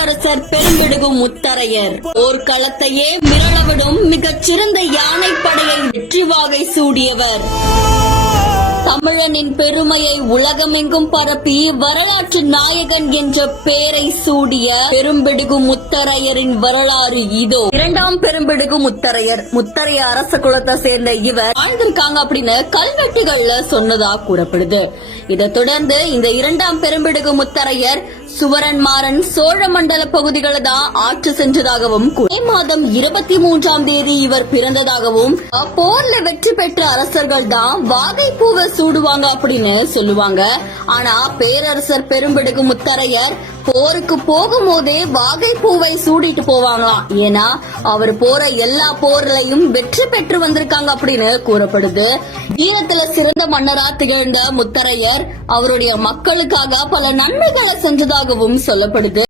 பேரரசர் பெரும்பிடுகு முத்தரையர் போர்க்களத்தையே மிரளவிடும் மிகச்சிறந்த யானைப்படையை வெற்றி வாகை சூடியவர். தமிழனின் பெருமையை உலகமெங்கும் பரப்பி வரலாற்று நாயகன் என்ற பெயரை சூடிய பெரும்பிடுகு முத்தரையரின் வரலாறு இதோ. இரண்டாம் பெரும்பிடுகு முத்தரையர் முத்தரைய அரச குலத்தை சேர்ந்த இவர் வாழ்ந்திருக்காங்க அப்படின்னு கல்வெட்டுகள்ல சொன்னதா கூறப்படுது. இதை தொடர்ந்து இந்த இரண்டாம் பெரும்பிடுகு முத்தரையர் சுவரன்மாறன் சோழ மண்டல பகுதிகளை தான் ஆட்சி சென்றதாகவும் மே மாதம் 23 இவர் பிறந்ததாகவும் போர்ல வெற்றி பெற்ற அரசர்கள் தான் வாகைப்பூவை சூடுவாங்க அப்படின்னு சொல்லுவாங்க. ஆனா பேரரசர் பெரும்பிடுகு முத்தரையர் போருக்கு போகும்போதே வாகைப்பூவை சூடிட்டு போவாங்களாம். ஏன்னா அவர் போற எல்லா போர்லையும் வெற்றி பெற்று வந்திருக்காங்க அப்படின்னு கூறப்படுது. வீரத்துல சிறந்த மன்னரா திகழ்ந்த முத்தரையர் அவருடைய மக்களுக்காக பல நன்மைகளை செஞ்சதாகவும் சொல்லப்படுது.